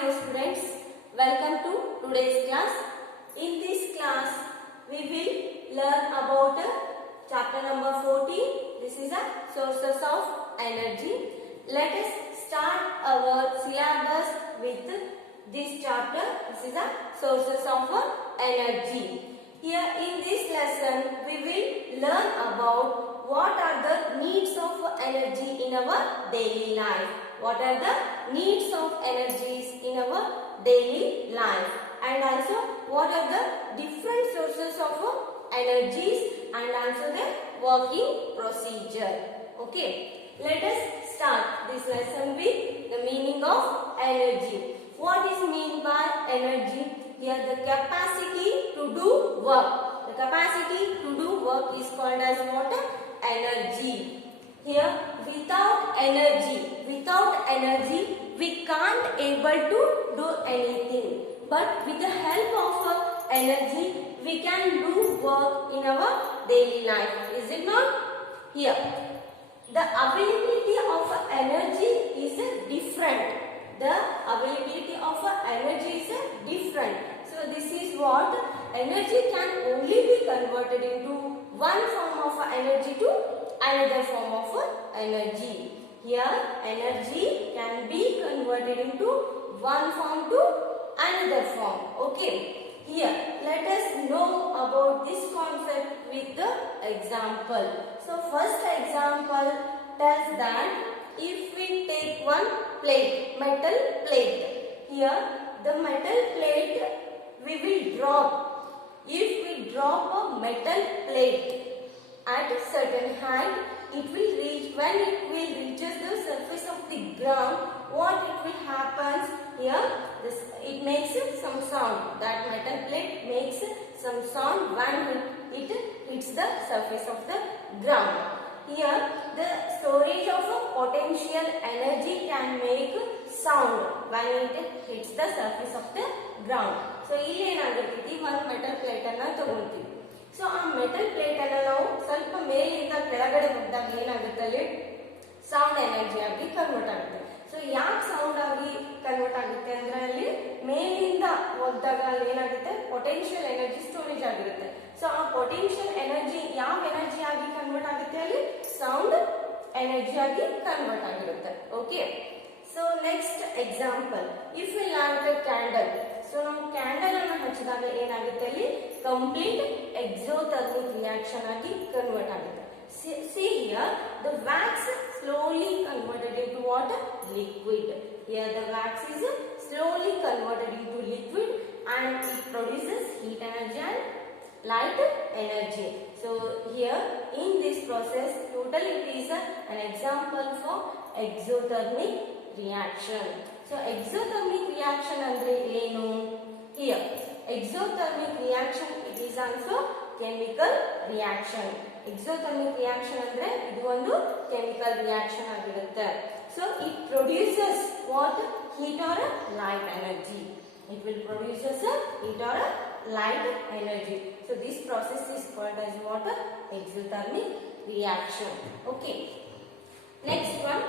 dear students, welcome to today's class. In this class, we will learn about chapter number 14. This is a sources of energy. Let us start our syllabus with this chapter. This is a sources of energy. Here in this lesson, we will learn about what are the needs of energy in our daily life. What are the needs of energies in our daily life, and also what are the different sources of energies and also the working procedure. Okay, let us start this lesson with the meaning of energy. What is meant by energy? Here the capacity to do work. The capacity to do work is called as what? Energy. Here without energy we can't able to do anything, but with the help of energy we can do work in our daily life, is it not? Here the availability of energy is different. The availability of energy is different. So this is what energy can only be converted into one form of energy to another form of energy. Here energy can be converted into one form to another form. Okay. Here let us know about this concept with the example. So first example tells that if we take one plate, metal plate. Here the metal plate we will drop. If we drop a metal plate at a certain height, it will reach, when it will reaches the surface of the ground, what it will happen here, it makes some sound. That metal plate makes some sound when it hits the surface of the ground. Here the storage of a potential energy can make sound when it hits the surface of the ground. So ಇಲ್ಲಿ ಏನಾಗುತ್ತೆ, ಒಂದು metal plate ಅನ್ನು ತಗೊಳ್ತೀವಿ. So ಆ metal plate ಅನ್ನು ನಾವು ಸ್ವಲ್ಪ ಮೇಲಿಂದ ಕೆಳಗಡೆ ಹೋದಾಗ ಏನಾಗುತ್ತೆ, ಅಲ್ಲಿ ಸೌಂಡ್ ಎನರ್ಜಿ ಆಗಿ ಕನ್ವರ್ಟ್ ಆಗುತ್ತೆ. ಸೊ ಯಾಕೆ ಸೌಂಡ್ ಆಗಿ ಕನ್ವರ್ಟ್ ಆಗುತ್ತೆ ಅಂದ್ರೆ ಅಲ್ಲಿ ಮೇಲಿಂದ ಹೋದಾಗ ಅಲ್ಲಿ ಏನಾಗುತ್ತೆ, ಪೊಟೆನ್ಶಿಯಲ್ ಎನರ್ಜಿ ಸ್ಟೋರೇಜ್ ಆಗಿರುತ್ತೆ. ಸೊ ಆ ಪೊಟೆನ್ಶಿಯಲ್ ಎನರ್ಜಿ ಯಾವ ಎನರ್ಜಿ ಆಗಿ ಕನ್ವರ್ಟ್ ಆಗುತ್ತೆ, ಅಲ್ಲಿ ಸೌಂಡ್ ಎನರ್ಜಿ ಆಗಿ ಕನ್ವರ್ಟ್ ಆಗಿರುತ್ತೆ. Okay. So next example, if you light a candle. So ನಾವು ಕ್ಯಾಂಡಲ್ ಅನ್ನು ಹಚ್ಚಿದಾಗ ಏನಾಗುತ್ತೆ, ಅಲ್ಲಿ ಕಂಪ್ಲೀಟ್ ಎಕ್ಸೋಥರ್ಮಿಕ್ ರಿಯಾಕ್ಷನ್ ಆಗಿ ಕನ್ವರ್ಟ್ ಆಗುತ್ತೆ. See here, the wax slowly converted into what? Liquid. Here the wax is slowly converted into liquid and it produces heat energy and light energy. So here in this process, totally it is an example for exothermic reaction. So exothermic reaction andre enu? Here exothermic reaction, it is also chemical reaction. Exothermic reaction andre idu ಒಂದು chemical reaction ಆಗಿರುತ್ತೆ. So it produces what? Heat or light energy. It will produce heat or light energy. So this process is called as what? Exothermic reaction. Okay. Next one.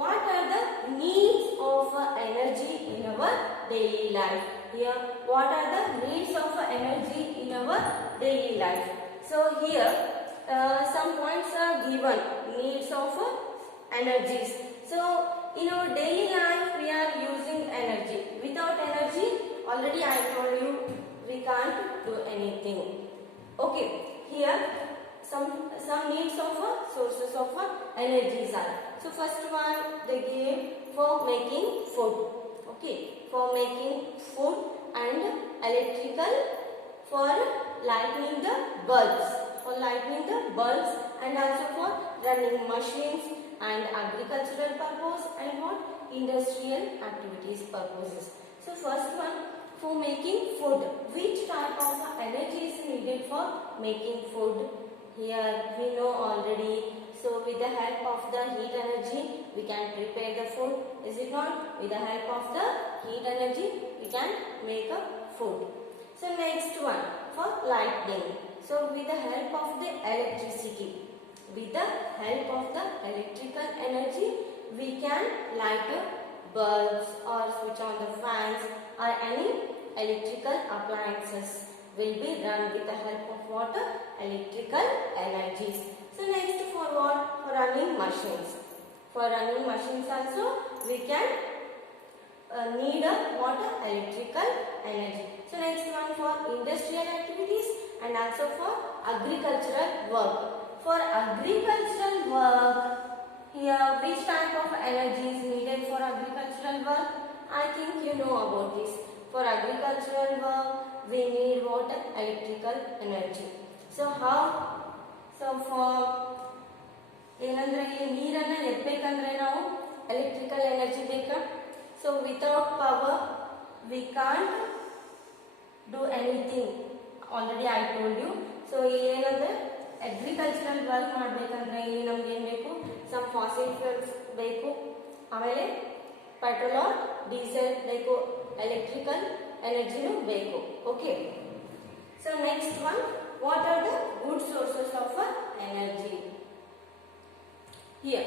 What are the needs of energy in our daily life? Here, what are the needs of energy in our daily life? So here, some points are given. Needs of energies. So in our daily life, we are using energy. Without energy, already I told you, we can't do anything. Okay. Here, some needs of sources of energies are. So first one they gave for making food. Okay, for making food and electrical, for lighting the bulbs, and also for running machines and agricultural purpose and what? Industrial activities purposes. So first one, for making food. Which type of energy is needed for making food? Here we know already. So with the help of the heat energy we can prepare the food, is it not? With the help of the heat energy we can make a food. So next one, for lighting. So with the help of the electricity, with the help of the electrical energy we can light bulbs or switch on the fans or any electrical appliances will be run with the help of what? Electrical energies. So next, for what? For running machines. For running machines also we can need a what? Electrical energy. So next one, for industrial activities and also for agricultural work. For agricultural work, here which type of energy is needed for agricultural work? I think you know about this. For agricultural work we need what? Electrical energy. So how? So for ಏನಂದ್ರೆ ಇಲ್ಲಿ ನೀರನ್ನ ಎತ್ತಬೇಕಂದ್ರೆ ನಾವು electrical energy ಬೇಕಾ? So without power we can't do anything. Already I told you. So ಇಲ್ಲಿ ಏನಂದ್ರೆ agricultural work ಮಾಡಬೇಕಂದ್ರೆ ಇಲ್ಲಿ ನಮ್ಗೆ ಏನು ಬೇಕು? ಸಮ್ ಫಾಸಿಲ್ ಫ್ಯೂಲ್ಸ್ ಬೇಕು, ಆಮೇಲೆ ಪೆಟ್ರೋಲ್ ಆರ್ ಡೀಸೆಲ್ ಬೇಕು, ಎಲೆಕ್ಟ್ರಿಕಲ್ ಎನರ್ಜಿನೂ ಬೇಕು. Okay. So next one, what are the good sources of energy? Here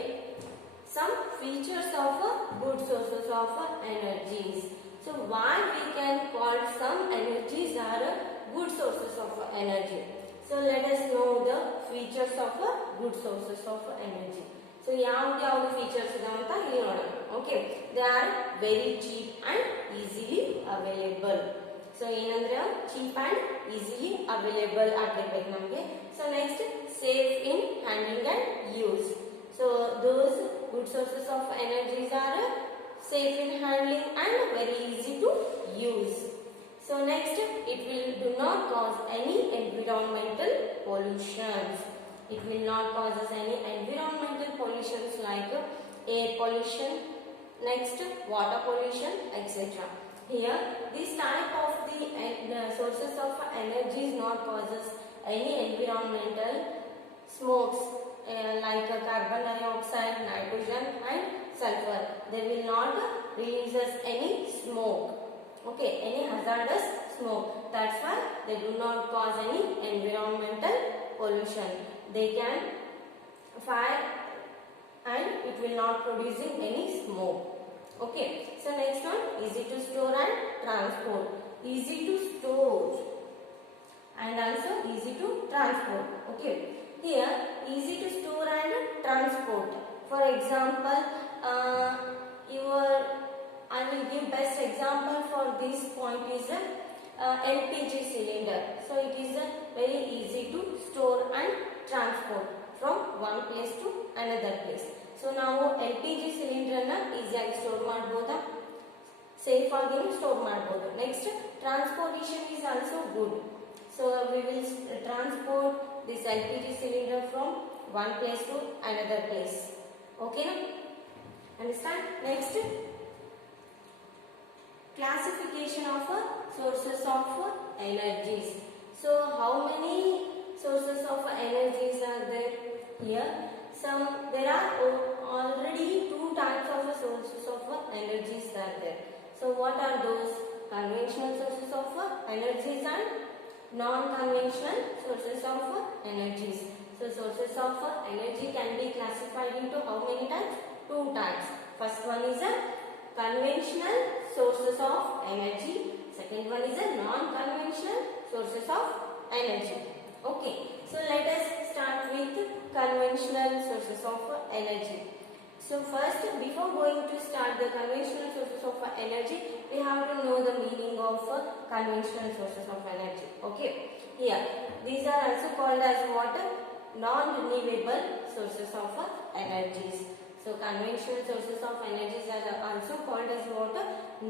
some features of good sources of energies. So why we can call some energies are good sources of energy? So let us know the features of good sources of energy. So ಯಾವ features ಇದೆ ಅಂತ ಇಲ್ಲಿ ನೋಡೋಣ. Okay, they are very cheap and easily available. So ಏನಂದ್ರೆ cheap and easily available ಆಗಿರಬೇಕು ನಮಗೆ. So next, safe in handling and use. So those good sources of energies are safe in handling and very easy to use. So next, it will do not cause any environmental pollutions. It will not cause us any environmental pollutions like air pollution, next water pollution, etc. Here, this type of the sources of energy is not causes any environmental smokes. Like carbon dioxide, nitrogen and sulfur. They will not release us any smoke. Okay, any hazardous smoke. That's why they do not cause any environmental pollution. They can fire and it will not producing any smoke. Okay, so next one, easy to store and transport. Easy to store and also easy to transport. Okay. Here, easy to store and transport. For example, I will give best example for this point is LPG cylinder. So it is very easy to store and transport from one place to another place. So now LPG cylinder na easy store ಮಾಡಬಹುದಾ? Safe ಆಗಿ store ಮಾಡಬಹುದು. Next, transportation is also good. So we will transport this LPG cylinder from one place to another place. Okay, no? Understand? Next, classification of sources of energies. So how many sources of energies are there here? There are already two types of sources of energies are there. So what are those? Conventional sources of energies and non-conventional sources of energies. So sources of energy can be classified into how many types? Two types. First one is a conventional sources of energy. Second one is a non-conventional sources of energy. Okay. So let us start with conventional sources of energy. So first, before going to start the conventional sources of energy, we have to know the meaning of conventional sources of energy. Okay. Here, these are also called as what? Non-renewable sources of energies. So conventional sources of energies are also called as what?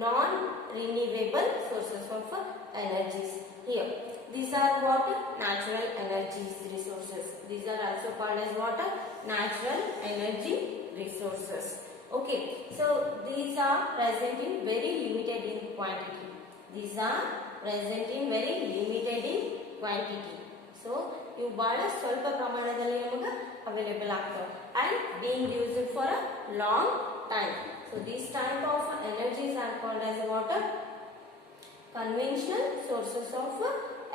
Non-renewable sources of energies. Here, these are what? Natural energies resources. These are also called as what? Natural energy resources. Okay, so these are present in very limited in quantity. These are present in very limited in quantity. So ಇವು ಬಹಳ ಸ್ವಲ್ಪ ಪ್ರಮಾಣದಲ್ಲಿ ನಮಗೆ available ಆಗ್ತವೆ and being used for a long time. So these type of energies are called as what? Conventional sources of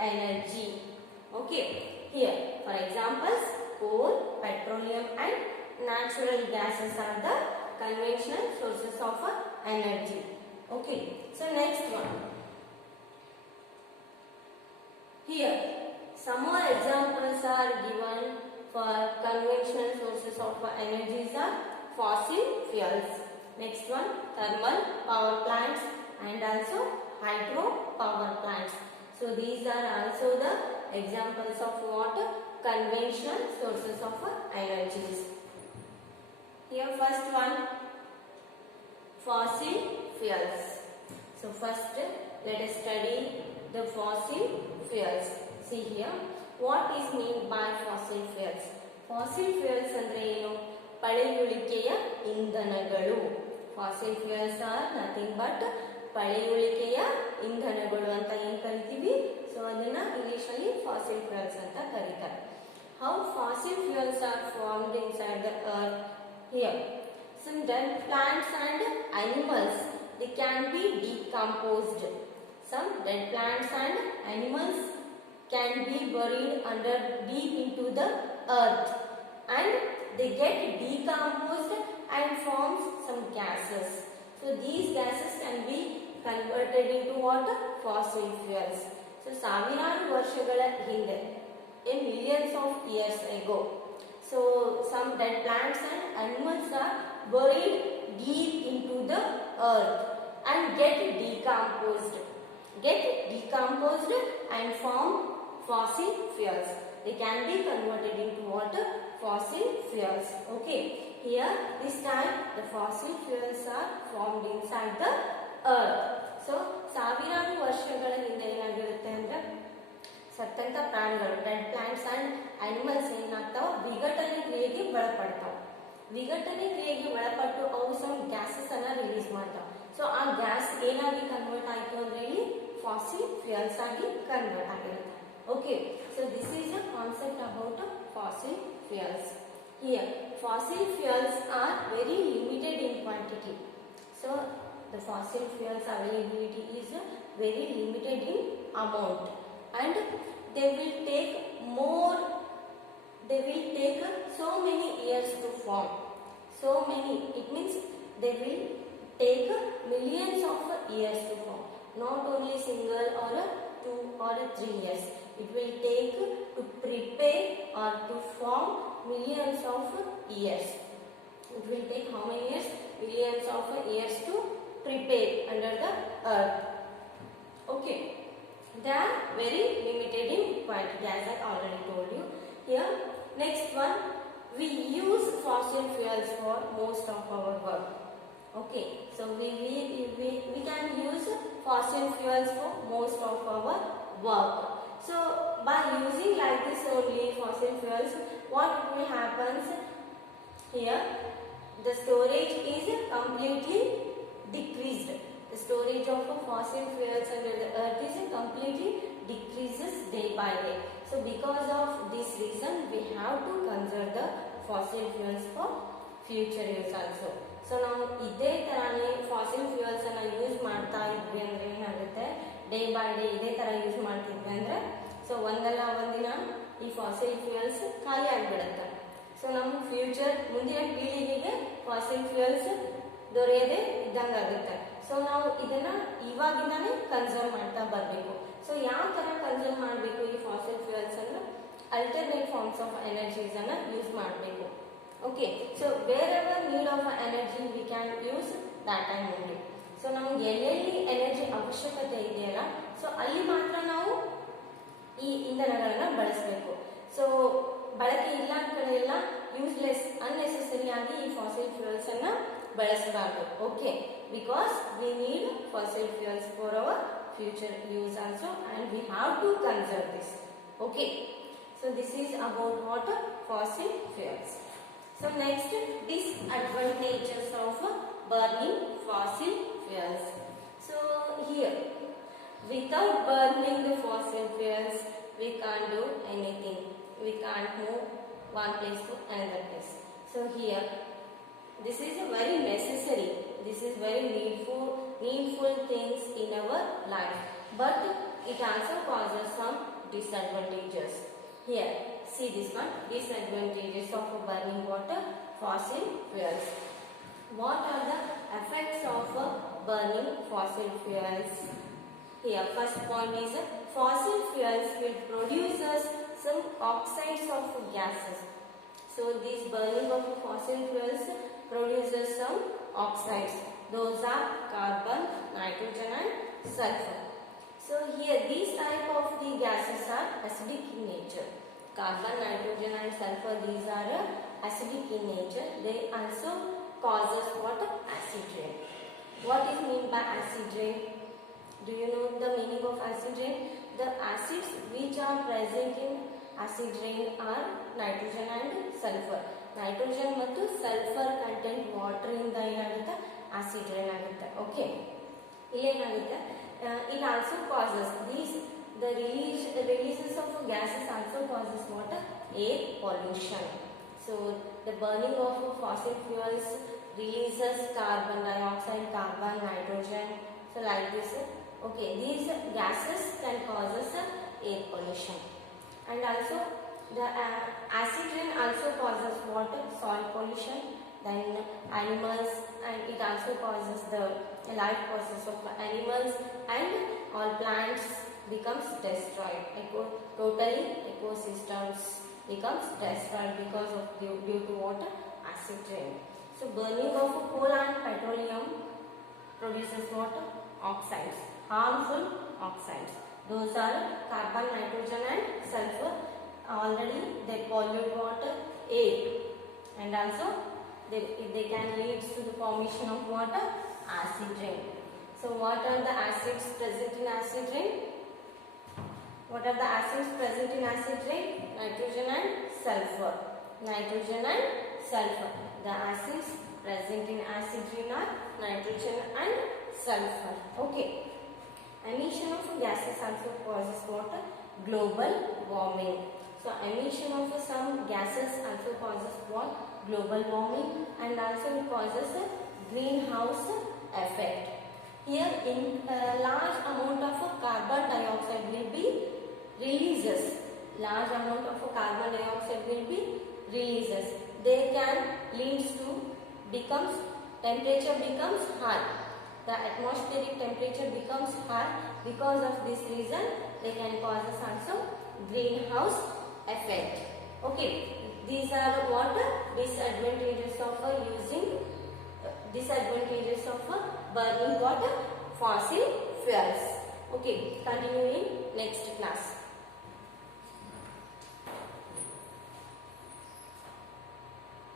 energy. Okay, here for examples, coal, petroleum and natural gases are the conventional sources of energy. Okay, so next one. Here, some more examples are given for conventional sources of energies are fossil fuels. Next one, thermal power plants and also hydro power plants. So these are also the examples of what? Conventional sources of energies. Here first one, fossil fuels. So first let us study the fossil fuels. See here, what is meant by fossil fuels? Fossil fuels andre ಏನು? ಪಳೆಯುಳಿಕೆಯ ಇಂಧನಗಳು. Fossil fuels are nothing but ಪಳೆಯುಳಿಕೆಯ ಇಂಧನಗಳು ಅಂತ ಏನು ಕರಿತೀವಿ? So ಅದನ್ನ English ಅಲ್ಲಿ fossil fuels ಅಂತ ಕರೀತಾರೆ. How fossil fuels are formed inside the earth? Here, some dead plants and animals, they can be decomposed. Some dead plants and animals can be buried under deep into the earth and they get decomposed and forms some gases. So these gases can be converted into what? Fossil fuels. So ಸಾವಿರಾರು ವರ್ಷಗಳ ಹಿಂದೆ, in millions of years ago, so some dead plants and animals are buried deep into the earth and get decomposed and form fossil fuels. They can be converted into water, fossil fuels. Okay, here this time the fossil fuels are formed inside the earth. So ಸಾವಿರಾರು ವರ್ಷಗಳ ಹಿಂದೆ ಏನಾಗಿರುತ್ತೆ ಅಂದ್ರೆ ಸತ್ತಂತ ಪ್ರಾಣಿಗಳು, dead plants and animals ಏನಾಗ್ತಾವ, ವಿಘಟನೆ ಕ್ರಿಯೆಗೆ ಒಳಪಡ್ತಾವ. ವಿಘಟನೆ ಕ್ರಿಯೆಗೆ ಒಳಪಟ್ಟು ಅವು ಸಮ್ ಗ್ಯಾಸಸ್ ಅನ್ನ ರಿಲೀಸ್ ಮಾಡ್ತಾವ. ಸೊ ಆ ಗ್ಯಾಸ್ ಏನಾಗಿ ಕನ್ವರ್ಟ್ ಆಯ್ತು ಅಂದ್ರೆ ಇಲ್ಲಿ fossil fuels ಆಗಿ ಕನ್ವರ್ಟ್ ಆಗಿರುತ್ತೆ. Okay, so this is a concept about fossil fuels. Here, fossil fuels are very limited in quantity. So the fossil fuels availability is very limited in amount, and they will take so many years to form. So many, it means they will take millions of years to form. Not only single or 2 or 3 years. It will take to prepare or to form millions of years. It will take how many years? Millions of years to prepare under the earth. Okay. They are very limited in quantity, as I already told you. Here, next one, we use fossil fuels for most of our work. Okay, so we can use fossil fuels for most of our work. So by using like this only fossil fuels, what will happen here? The storage is completely decreased. The storage of fossil fuels under the earth is completely decreases day by day. So because of this reason, we have to conserve the fossil fuels for future use also. So ನಾವು ಇದೇ ತರಾನೇ fossil fuels ಅನ್ನ use ಮಾಡ್ತಾ ಇದ್ವಿ ಅಂದ್ರೆ ಏನಾಗುತ್ತೆ, day by day ಇದೇ ತರ ಯೂಸ್ ಮಾಡ್ತಿದ್ವಿ ಅಂದ್ರೆ ಸೊ ಒಂದಲ್ಲ ಒಂದಿನ ಈ ಫಾಸಿಲ್ ಫ್ಯೂಯಲ್ಸ್ ಖಾಲಿ ಆಗ್ಬಿಡುತ್ತೆ. ಸೊ ನಮ್ಮ ಫ್ಯೂಚರ್ ಮುಂದಿನ ಪೀಳಿಗೆಗೆ ಫಾಸಿಲ್ ಫ್ಯೂಯಲ್ಸ್ ದೊರೆಯದೇ ಇದ್ದಂಗಾಗುತ್ತೆ. ಸೊ ನಾವು ಇದನ್ನ ಇವಾಗಿಂದಾನೇ ಕನ್ಸರ್ವ್ ಮಾಡ್ತಾ ಬರಬೇಕು. ಸೊ ಯಾವ ತರ ಕನ್ಸರ್ವ್ ಮಾಡಬೇಕು ಈ ಫಾಸಿಲ್ ಫ್ಯೂಯಲ್ಸ್ ಅಂದ್ರೆ ಅಲ್ಟರ್ನೇಟ್ ಫಾರ್ಮ್ಸ್ ಆಫ್ ಎನರ್ಜೀಸ್ ಅನ್ನ ಯೂಸ್ ಮಾಡಬೇಕು. Okay, so wherever need of energy we can use that time only. So ನಮಗೆ ಎಲ್ಲೆಲ್ಲಿ ಎನರ್ಜಿ ಅವಶ್ಯಕತೆ ಇದೆಯಲ್ಲ, ಸೊ ಅಲ್ಲಿ ಮಾತ್ರ ನಾವು ಈ ಇಂಧನಗಳನ್ನ ಬಳಸಬೇಕು. ಸೊ ಬಳಕೆ ಇಲ್ಲ ಕಡೆ ಎಲ್ಲ ಯೂಸ್ಲೆಸ್ ಅನ್ನೆಸೆಸರಿ ಆಗಿ ಈ ಫಾಸಿಲ್ ಫ್ಯೂಯಲ್ಸ್ ಅನ್ನ ಬಳಸಬಾರದು. Okay, because we need fossil fuels for our future use also and we have to conserve this. Okay, so this is about what fossil fuels. So next, disadvantages of burning fossil fuels. So here, without burning the fossil fuels, we can't do anything. We can't move one place to another place. So here, this is a very necessary, this is very needful things in our life. But it also causes some disadvantages. Here, see this one, disadvantages of burning water, fossil fuels. What are the effects of burning fossil fuels? Here, first point is fossil fuels will produce some oxides of gases. So, this burning of fossil fuels produces some oxides. Those are carbon, nitrogen and sulfur. So, here these type of the gases are acidic in nature. Carbon, nitrogen and sulfur, these are acidic in nature. They also causes what? Acid rain. What is mean by acid rain? Do you know the meaning of acid rain? The acids which are present in acid rain are nitrogen and sulfur. Nitrogen ಮತ್ತು sulfur content water ಇಂದ ಏನಾಗುತ್ತೆ acid rain ಆಗುತ್ತೆ. Okay. ಇಲ್ಲಿ ಏನಾಗುತ್ತೆ? It also causes the releases of gases also causes what? Air pollution. So the burning of fossil fuels releases carbon dioxide, carbon, nitrogen. So like this. Okay, these gases can cause us air pollution. And also the acid rain also causes water, soil pollution, then animals, and it also causes the life process of animals and all plants becomes destroyed. Totally ecosystems becomes destroyed because of due to water acid rain. So burning of coal and petroleum produces what? Oxides, harmful oxides. Those are carbon, nitrogen and sulfur. Already they pollute water, air, and also they can lead to the formation of water acid rain. So what are the acids present in acid rain? What are the acids present in acid rain? Nitrogen and sulfur. Nitrogen and sulfur. The acids present in acid rain are nitrogen and sulfur. Okay. Emission of gases also causes what? Global warming. So emission of some gases also causes what? Global warming, and also it causes a greenhouse effect. Here in large amount of carbon dioxide will be releases. Large amount of carbon dioxide will be releases. They can leads to temperature becomes high. The atmospheric temperature becomes high. Because of this reason, they can cause us also greenhouse effect. Okay, these are what disadvantages of burning what? Fossil fuels. Okay, continue in next class.